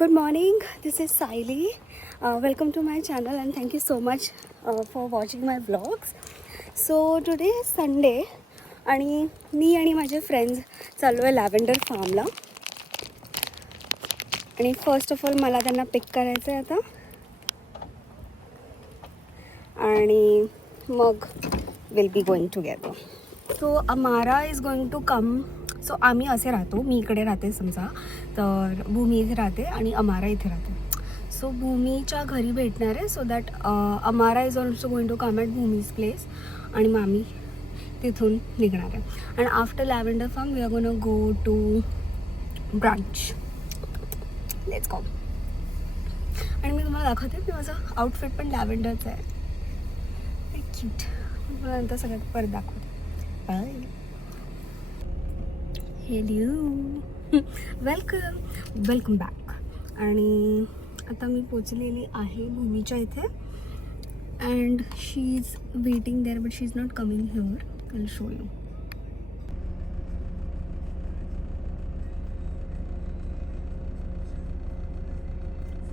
Good morning, this is Saili. Welcome to my channel and thank you so much for watching my vlogs. So today is Sunday आणि मी आणि माझे friends चाललो आहे lavender फार्मला. आणि first of all मला त्यांना पिक करायचं आहे आता आणि मग will be going together. So Amara is going to come. So आम्ही असे राहतो, मी इकडे राहते समजा, तर भूमी इथे राहते आणि अमारा इथे राहते. सो भूमीच्या घरी भेटणार आहे, so that Amara is also going to come at Bhumi's place आणि मग आम्ही तिथून निघणार आहे. आणि after lavender farm we are gonna go to brunch. Let's go. आणि मी तुम्हाला दाखवते की माझं आउटफिट पण लॅव्हेंडरचं आहे. क्यूट. मला नंतर सगळ्यात परत दाखवते. बाय. Hello, welcome back. आणि आता मी पोचलेली आहे भूमीच्या इथे and she is waiting there but she is not coming here. I will show you.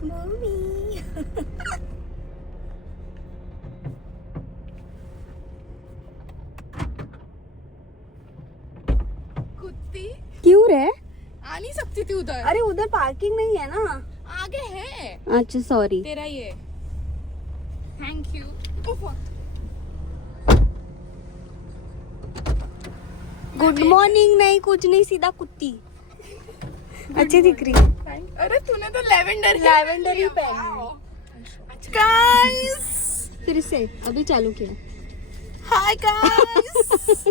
Bhumi क्यों रे? आ नहीं सकती थी उधर. अरे उधर पार्किंग नहीं है ना. आगे है. अच्छा सॉरी. तेरा ये. Thank you. गुड मॉर्निंग नहीं, कुछ नहीं, सीधा कुत्ती. अच्छी दिख रही है. अरे तूने तो लैवेंडर लैवेंडर ही पहना. गाइस, फिर से अभी चालू किया. Hi guys.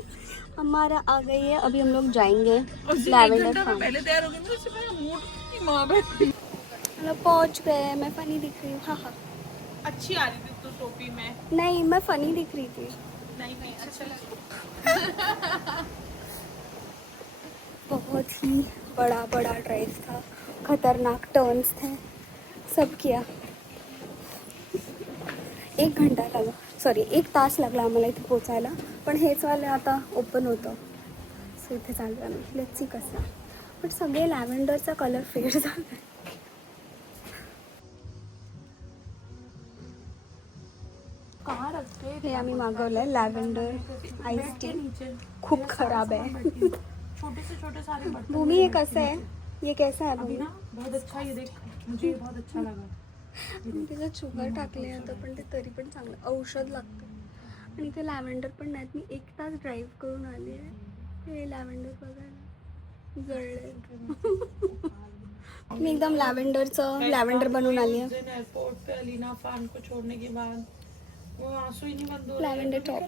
हमारा आ गई है. अभी हम लोग जाएंगे लैवेंडर फार्म. पहले तैयार हो गई. मुझे मेरा मूड की मां बैठी. हम लोग पहुंच गए. मैं फनी दिख रही हूँ. हाँ हाँ. अच्छी आ रही थी तू टोपी में. नहीं, मैं फनी दिख रही थी. नहीं अच्छा लगा. बहुत ही बड़ा ड्राइव था. खतरनाक टर्न्स थे. सब किया. 1 घंटा लगा, सॉरी 1 तास लागला आम्हाला इथे पोचायला. पण हेच वाले आता ओपन होतं, सो इथे चालू आहे. लेट्स सी कसं. पण सगळे लॅव्हेंडरचा कलर फेड झाला. कहाँ रखते हे आम्ही मागवलं आहे लॅव्हेंडर आईस टी. खूप खराब आहे. छोटे से छोटे सारे बर्तन. भूमी ये कसं आहे? ये कैसा आहे अभी भूमी? ना बहुत अच्छा. ये देख, मुझे ये बहुत अच्छा लगा. त्याच्यात शुगर टाकले आता, पण ते तरी पण चांगलं औषध लागतं. आणि ते लॅव्हेंडर पण नाहीत. मी 1 तास ड्राईव्ह करून आली आहे. हे लॅव्हेंडर बघायला जळले. मी एकदम लॅव्हेंडर बनवून आली आहे. एयरपोर्ट पे अलीना फान को छोड़ने के बाद वो आंसू ही नहीं बंद हो रहे. Lavender top.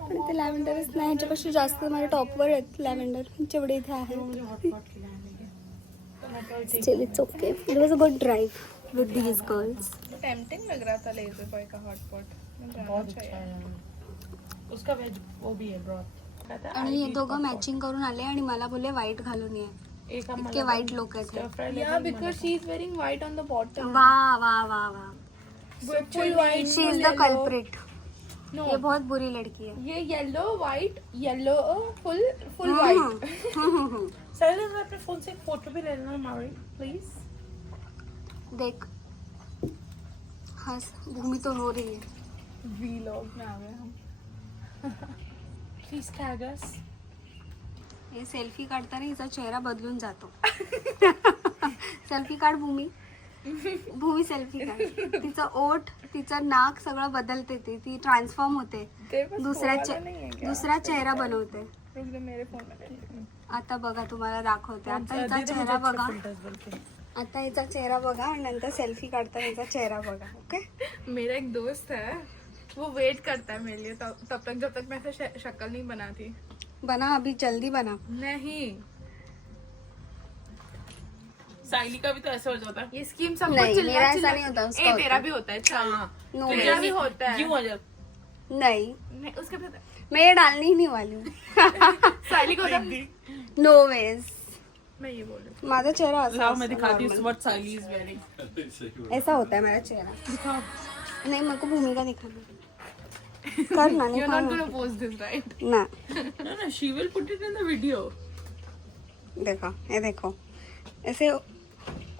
पण ते लॅव्हेंडरच नाही, ह्याच्यापेक्षा जास्त माझ्या टॉपवर आहेत लॅव्हेंडर जेवढे इथे आहेत. Still it's okay. It was a good drive with these girls. Tempting लग रहा था लेज़र बॉय का हॉटपॉट. बहुत अच्छा है उसका. वेज वो भी है ब्रॉथ. आणि हे दोघं मॅचिंग करून आले आणि मला बोलले व्हाईट घालून ये. इतके वाईट लोक आहेत. या because she is wearing white on the bottom. वाह वाह वाह वाह. Full white. She is the culprit. No, ये बहुत बुरी लड़की है. ये yellow white yellow full white. Sir अपने फोन से एक फोटो भी ले लेना हमारी प्लीज. देख हंस. भूमि तो रो रही है. व्लॉग में आ गए हम. Please tag us. हे सेल्फी काढताना हिचा चेहरा बदलून जातो. सेल्फी काढ भूमी. भूमी सेल्फी काढ. तिचा ओठ, तिचं नाक सगळं बदलते. ती ट्रान्सफॉर्म होते. दुसरा चेहरा बनवते. मेरे फोन में आता बघा तुम्हाला दाखवते. आता हिचा चेहरा बघा. आता हिचा चेहरा बघा आणि नंतर सेल्फी काढता हिचा चेहरा बघा. ओके. मेरा एक दोस्त है, वो वेट करता है मेरे लिए तब तक जब तक मैं फिर शक्ल नहीं बनाती. बना अभी, जल्दी बना. नहीं, साइली का भी तो ऐसा हो जाता है. ये स्कीम सब नहीं, मेरा ऐसा नहीं होता. उसका तेरा भी होता है. नो, तेरा भी होता है. क्यों हो जाता? नहीं, उसके भी होता है. मैं ये डालनी ही नहीं वाली हूँ. साइली को होता. No ways. मैं ये बोल रही माझा चेहरा ऐसा लाओ मैं दिखाती हूँ व्हाट साइली इज वेयरिंग. ऐसा होता है मेरा चेहरा. दिखाओ. नहीं, मेरे को भूमिका दिखाना. कर ना. You're not gonna post this, right? ना. No, she will put it in the video. देखो, ये देखो. ऐसे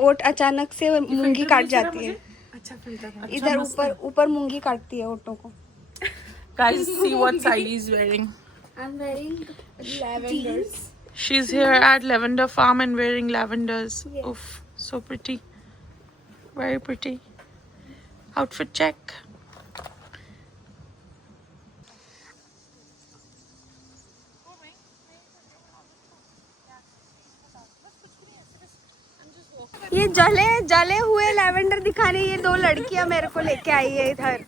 ओट अचानक से मूंगी काट जाती है. अच्छा फिल्टर है. इधर ऊपर मूंगी काटती है ओटों को. Guys, see what Saili is wearing. I'm wearing Lavenders. She's here at Lavender Farm and wearing lavenders. Yes. Oof, so pretty. Very pretty. Outfit check. ये जले हुए लैवेंडर दिखाने ये 2 लड़कियां मेरे को लेके आई है इधर.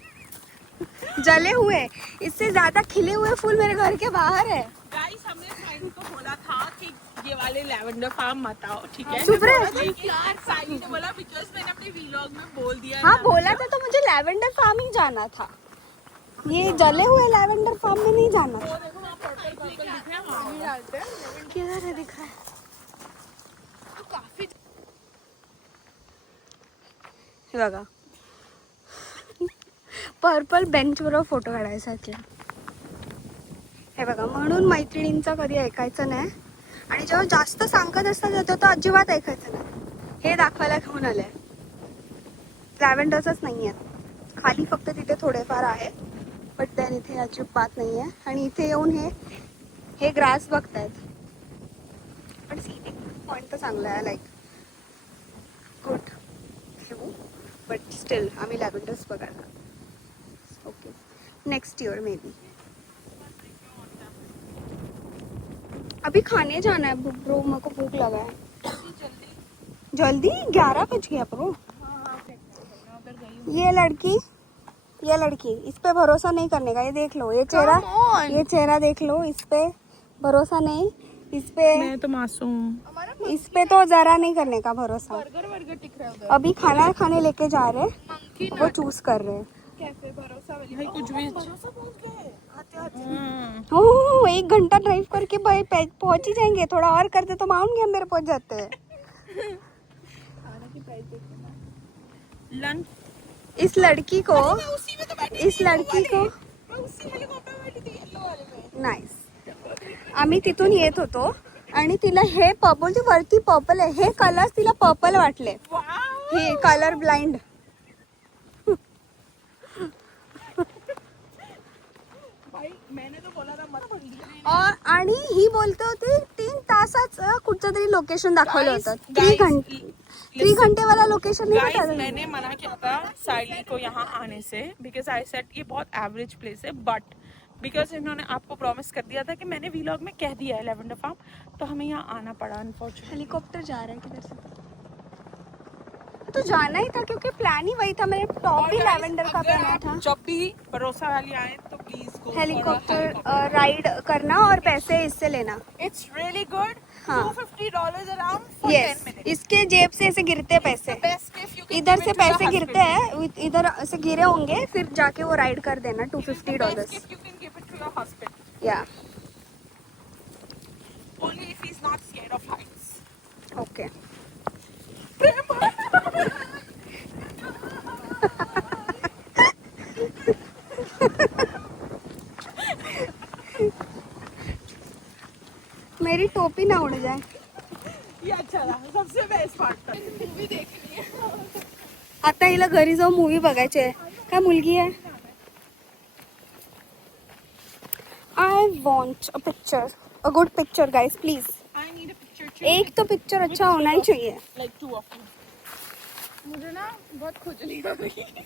जले हुए, इससे ज्यादा खिले हुए फूल मेरे घर के बाहर है. Guys, हमने साइली को बोला था कि ये वाले लैवेंडर फार्म मत आओ, ठीक है? चुप रहे. यार साइली ने बोला बिकॉज मैंने अपने व्लॉग में बोल दिया. हाँ बोला था, तो मुझे लैवेंडर फार्म ही जाना था. ये जले हुए लैवेंडर फार्म में नहीं जाना था. देखो वहाँ पर्पल दिख रहा है, वहाँ भी डालते हैं. किधर है दिख रहा है. काफी हे बघा, पर्पल बेंचवर फोटो काढायसाठी. हे बघा, म्हणून मैत्रिणींचं कधी ऐकायचं नाही. आणि जेव्हा जास्त सांगत असतात तेव्हा तर अजिबात ऐकायचं नाही. हे दाखवायला घेऊन आले. लॅव्हेंडरच नाही आहेत खाली, फक्त तिथे थोडेफार आहे. बट देन इथे अजिबात नाही आहे. आणि इथे येऊन हे ग्रास बघतायत. पण सीटिंग पॉईंट तर चांगला आहे, like good view. But still आम्ही लॅव्हेंडर्स बघायला. Okay, next year may be. अभी खाने जाना है ब्रो, मेरे को भूख लगा है. जल्दी 11 बज गया ब्रो. ये लड़की इस पे भरोसा नहीं करने का. ये देख लो, ये चेहरा देख लो. इस पे भरोसा नहीं. इस पे मैं तो मासूम. इस पे तो जरा नहीं करने का भरोसा. बर्गर टिक रहा है. अभी खाना खाने लेके जा रहे हैं, वो चूज कर रहे हैं. कैफे भरोसा वाली भाई कुछ भी. ओह, 1 घंटा ड्राइव करके पहुंच ही जाएंगे. थोड़ा और करते तो माउंट गैम्बियर पहुंच जाते हैं. लंच. इस लड़की को नाईस. आम्ही तिथून येत होतो आणि तिला हे पर्पल, वरती पर्पल आहे, हे कलर तिला पर्पल वाटले. हे कलर ब्लाइंड. मैंने तो बोला था मत पढ़. आणि ही बोलते होती 3 तासाच कुठचं तरी लोकेशन दाखवलं होतं. 3 घंटे वाला लोकेशन नहीं Guys, बता. मैंने मना किया था साइली को यहाँ आने से बिकॉज आई सेड ये बहुत एवरेज प्लेस है. बट बिकॉज इन्होंने आपको प्रॉमिस कर दिया था कि मैंने व्लॉग में कह दिया है लैवेंडर फार्म, तो हमें यहाँ आना पड़ा अनफॉर्चुनेटली. हेलीकॉप्टर जा रहा है किधर से. तो जाना ही था क्योंकि प्लान ही वही था. मैंने टॉप भी लैवेंडर का पहना था. जब भी भरोसा वाली आए तो प्लीज गो हेलीकॉप्टर राइड करना और पैसे इससे लेना. It's really good. हाँ. $250 अराउंड फॉर 10 यस, मिनट्स. इसके जेब से ऐसे गिरते हैं पैसे. इधर से पैसे गिरते हैं, इधर ऐसे गिरे होंगे, फिर जाके वो राइड कर देना. $250. You can give it to your husband या only if he's not scared of heights. Okay. मेरी टोपी ना उड़ जाए. ये अच्छा रहा. सबसे बेस्ट पार्ट था. मूवी देखनी है. आता हिला घरी जाऊन मूवी बघायची आहे. काय मुलगी आहे. I want a picture, a good picture guys please. I need a picture too. एक तो पिक्चर अच्छा होना ही चाहिए. Like 2 of them. मुझे ना बहुत खुजली हो रही है.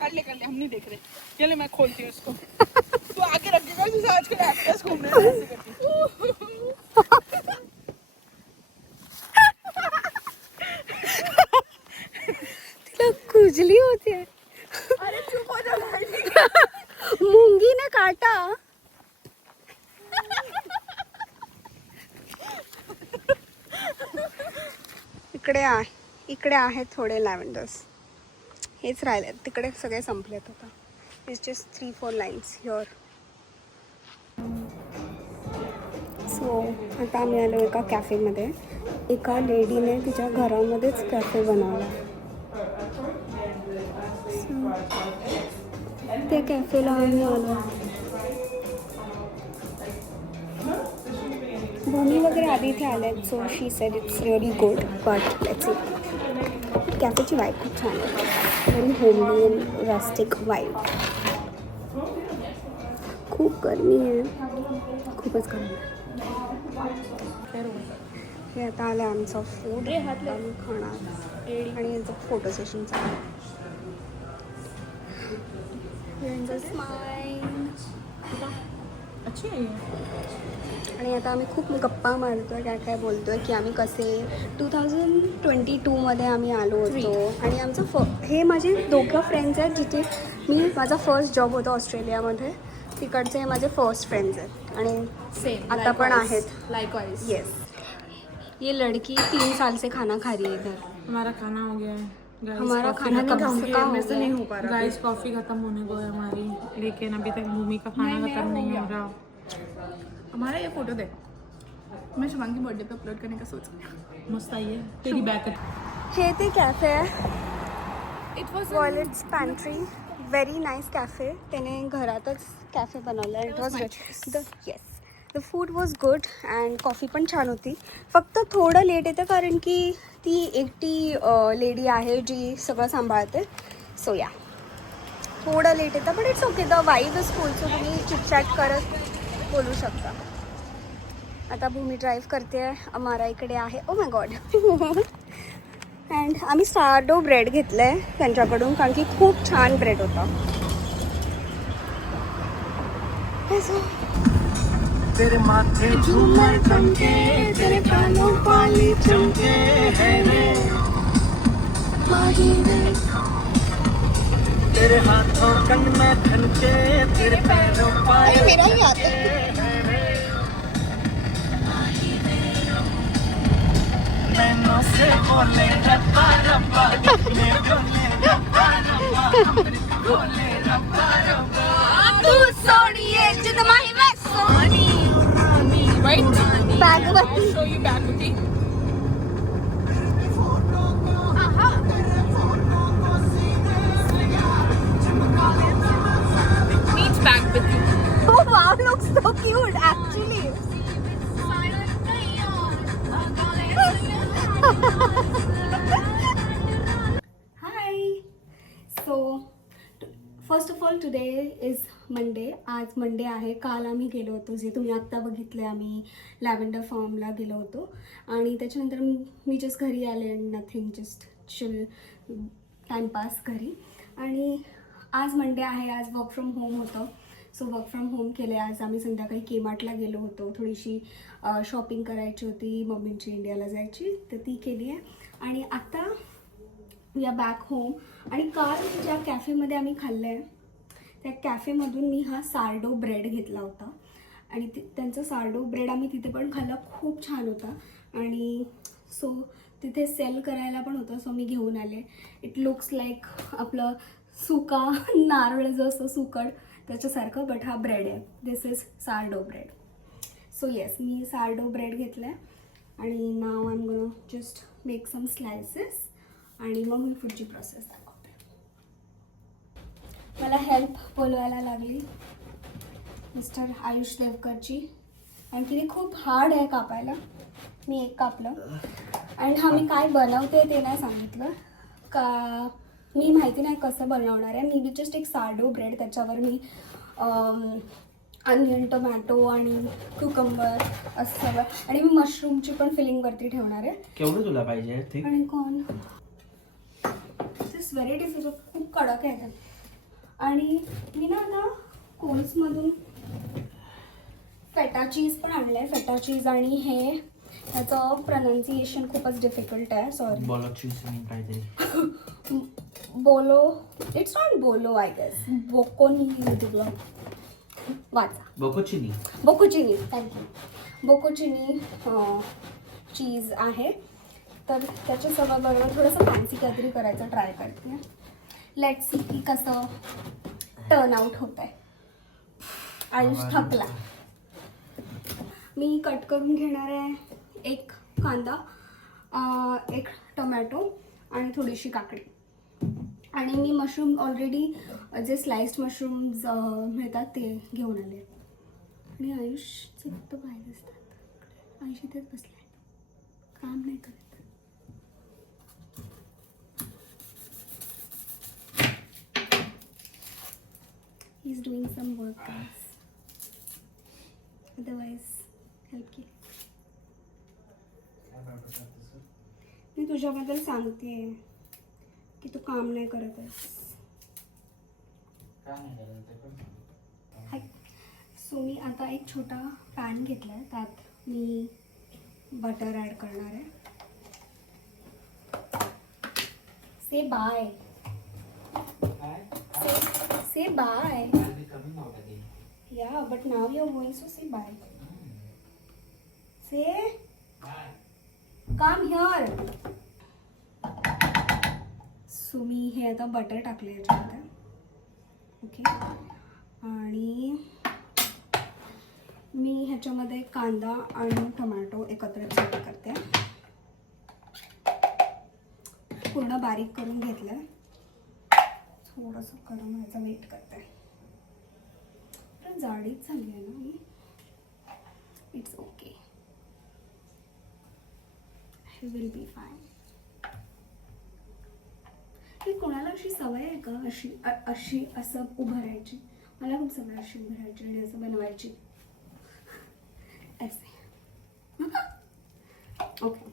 कर ले हम नहीं देख रहे. चले मैं खोलती हूँ इसको. तो आगे रखिएगा जैसे आजकल एक्ट्रेस घूम रहे हैं ऐसे करती. तिला खुजली होती है. अरे चुप हो जा. मुंगी ने काटा. इकडे आहेत थोडे लॅव्हेंडर्स. हेच राहिले, तिकडे सगळे संपलेत आता. It's just 3-4 lines here. So आता आम्ही आलो एका कॅफेमध्ये. एका लेडीने तिच्या घरामध्येच कॅफे बनवला. त्या कॅफेला आम्ही आलो. भूमी वगैरे आधी इथे आल्या so she said it's really good but let's see. कॅफेची वाईब खूप छान आहे. Very homely and rustic vibe. खूप गरमी आहे, खूपच गरमी आहे. हे आता आलं आमचं फूड आम्ही खाणार आणि यांचं फोटो सेशन चालू. अच्छी आहे. आणि आता आम्ही खूप गप्पा मारतोय, काय काय बोलतोय की आम्ही कसे 2022मध्ये आम्ही आलो होतो. आणि आमचं हे माझे दोघं फ्रेंड्स आहेत जिथे माझा फर्स्ट जॉब होता ऑस्ट्रेलियामध्ये. तिकडचे हे माझे फर्स्ट फ्रेंड्स आहेत आणि सेम आता पण आहेत. लाइकवाइज. येस. ये लड़की 3 साल से खाना खा रही है इधर. हमारा खाना हो गया है. हमारा खाना कब से का हो मेरे से नहीं गया. हो पा रहा. गाइस कॉफी खत्म होने को है हमारी, लेकिन अभी तक भूमि का खाना खत्म नहीं हो रहा. हमारा ये फोटो दे, मैं शुभांगी बर्थडे पे अपलोड करने का सोच रही हूँ. मस्त आई है तेरी बैक. हे ते कॅफे आहे it was wallets pantry. Very nice cafe. त्याने घरातच कॅफे बनवला. It was yes the food was good and coffee पण छान होती. फक्त थोडं लेट येतं कारण की ती एकटी लेडी आहे जी सगळं सांभाळते. सो या थोडं लेट येतं but it's okay. The vibe is full so तुम्ही चिटचॅट करत बोलू शकता. आता भूमी ड्राईव्ह करते आहे. अमारा इकडे आहे. Oh my God. अँड आम्ही सार्डो ब्रेड घेतलं आहे त्यांच्याकडून कारण की खूप छान ब्रेड होता. तेरे माथे झूमर चमके, तेरे कानों वाली चमके है रे तेरे हाथों कंग में खनके, तेरे पैरों पाए नैनों से बोले रब्बा रब्बा, मैं बोले रब्बा रब्बा, बोले रब्बा रब्बा. तू सोनिये जिद माही मैं सोनी. Right? बागवती. I'll show you Bagwati. Meet Bagwati. Oh wow, looks so cute actually. Hi. So first of all today is Monday. आज मंडे आहे. काल आम्ही गेलो होतो जे तुम्ही आत्ता बघितले आम्ही लॅव्हेंडर फार्मला गेलो होतो आणि त्याच्यानंतर मी जस्ट घरी आले and nothing just chill timepass घरी. आणि आज मंडे आहे. आज वर्क फ्रॉम होम होतं सो वर्क फ्रॉम होम केले. आज आम्ही संध्याकाळी केमार्टला गेलो होतो. थोडीशी शॉपिंग करायची होती. मम्मींची इंडियाला जायची तर ती केली आहे. आणि आत्ता वी आर बॅक होम. आणि काल ज्या कॅफेमध्ये आम्ही खाल्लं आहे त्या कॅफेमधून मी हा सार्डो ब्रेड घेतला होता आणि त्यांचा सार्डो ब्रेड आम्ही तिथे पण खाल्ला. खूप छान होता आणि सो तिथे सेल करायला पण होतं सो मी घेऊन आले. इट लुक्स लाईक आपलं सुका नारळ जसं सुकट त्याच्यासारखं बट हा ब्रेड आहे. This is sourdough bread. So yes मी सार्डो ब्रेड घेतला आहे आणि now I am gonna just make some slices आणि मग मी पुढची प्रोसेस दाखवते. मला हेल्प बोलवायला लागली मिस्टर आयुष देवकरची आणि तिने खूप हार्ड आहे कापायला. मी एक कापलं आणि हा मी काय बनवते ते नाही सांगितलं का मी माहिती नाही कसं बनवणार आहे. मी जस्ट एक सार्डो ब्रेड त्याच्यावर मी अनियन टोमॅटो आणि कुकंबर असं सगळं आणि मी मशरूमची पण फिलिंगवरती ठेवणार आहे. केवढं तुला पाहिजे आणि कोण दिस व्हेरी डिफिकल्ट. खूप कडक आहे. आणि मी ना आता कोल्समधून फेटा चीज पण आणलं आहे. फेटा चीज आणि हे ह्याचं प्रनाऊन्सिएशन खूपच डिफिकल्ट आहे. सॉरी. बोलो चीज काहीतरी बोलो. इट्स नॉट बोलो आय गेस. बोकोनी दिलं वाचा. बोकोचिनी. बोकोचिनी. थँक्यू. बोकोचिनी चीज आहे तर त्याच्या सगळं बरोबर थोडंसं फॅन्सी काहीतरी करायचं ट्राय करते. लेट्स सी की कसं टर्न आउट होत आहे. आयुष थकला. मी कट करून घेणार आहे एक कांदा, एक टोमॅटो आणि थोडीशी काकडी. आणि मी मशरूम ऑलरेडी जे स्लाइस्ड मशरूम्स मिळतात ते घेऊन आले. आणि आयुषचे फक्त पाय दिसतात आयुष इथेच बसलाय, काम नाही करत. He's doing some work, guys. Otherwise, help केली. मी तुझ्याबद्दल सांगते की तू काम नाही करत आहेस. सो मी आता एक छोटा पॅन घेतला आहे, त्यात मी बटर ॲड करणार आहे. से bye. Say bye. I'll be coming out again. Yeah, but now you're going, so say bye. Say, Bye. come here. So मी हे आता बटर टाकले याच्यामध्ये. ओके. आणि मी ह्याच्यामध्ये कांदा आणि टोमॅटो एकत्र फ्राय करते. पूर्ण बारीक करून घेतलं. थोडंसं गरम व्हायचं वेट करते. पण जाडीच झाली आहे ना मी. It's okay, I will be fine. हे कोणाला अशी सवय आहे का अशी अशी असं उभं राहायची? मला खूप सवय अशी उभं राहायची आणि असं बनवायची. असे ओके.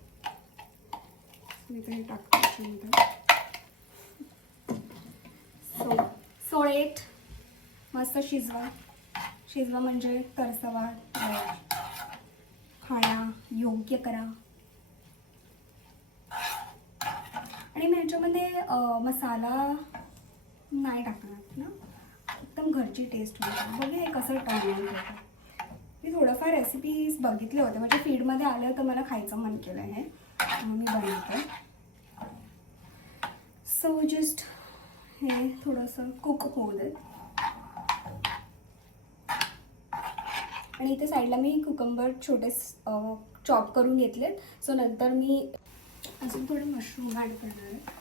मी ते टाकते त्याच्यामध्ये. सोळेट मस्त शिजवा म्हणजे तरसवा, खाण्या योग्य करा. आणि मी ह्याच्यामध्ये मसाला नाही टाकणार ना, एकदम घरची टेस्ट होती. बघूया हे कसं टर्न होतं. मी थोडंफार रेसिपीज बघितले होते, म्हणजे फीडमध्ये आलं तर मला खायचं मन केलं आहे, म्हणून मी बनवते. सो जस्ट हे थोडंसं कुक होऊ देत. आणि इथे साईडला मी कुकंबर छोटे चॉप करून घेतलेत. सो नंतर मी अजून थोडे मशरूम ॲड करणार आहे.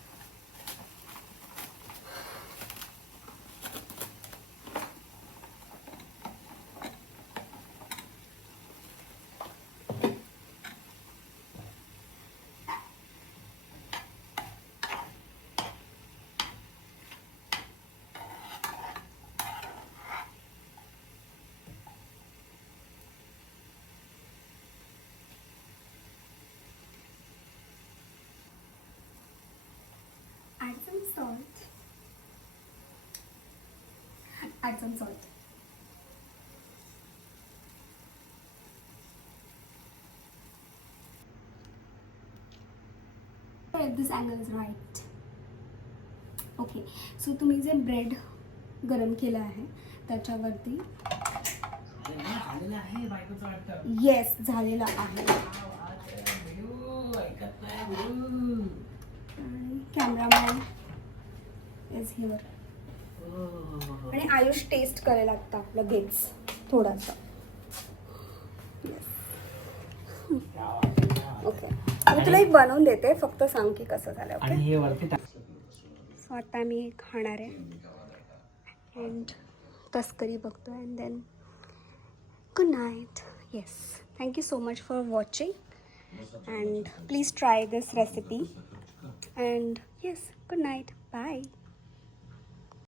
Add some salt. Add some salt. If this angle is right. Okay. So तुम्ही जे ब्रेड गरम केलं आहे त्याच्यावरती झालेलं आहे बायकोचं वाटतं. येस झालेला आहे. ऐकत नाही. आणि कॅमेरामॅन इज हिअर. आणि आयुष टेस्ट करायला लागतं आपलं गेट्स थोडासा. ओके, मी तुला एक बनवून देते, फक्त सांग की कसं झालं. आणि ओके, हे वरती सो आता मी खाणार आहे अँड तस्करी बघतो and then good night. Yes, thank you so much for watching and please try this recipe. And yes, good night. Bye.